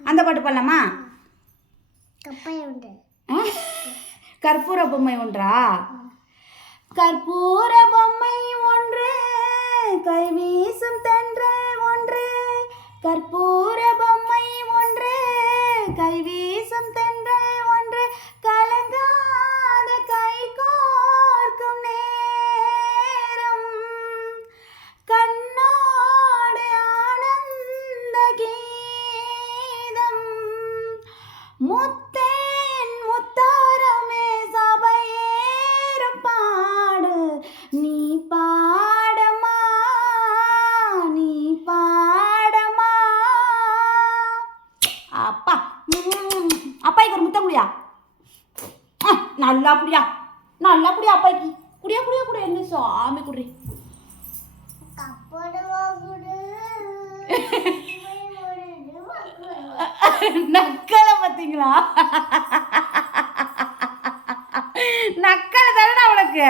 அந்த பாட்டு பாடலாமா? கற்பூர பொம்மை ஒன்றா? கற்பூர பொம்மை ஒன்று, கை வீசும் தென்றல் ஒன்று. கற்பூர பொம்மை ஒன்று, கை வீசும் தென்றல் ஒன்று. கலங்காத கை கோர்க்கும் நேரம், கண்ணோடு ஆனந்த கீதம். முத்தேன் முத்தாரமே சபையேறும் பாடு, நீ பாடமா, நீ பாடமா. அப்பா அப்பாய்க்கு ஒரு முத்தம் குடியா. நல்லா குடியா, நல்லா குடியா. அப்பாய்க்கு குடியா குடியா குடியா. என்ன சாமி குடி. நக்கலை பார்த்தீங்களா? நக்கலை தானே உனக்கு.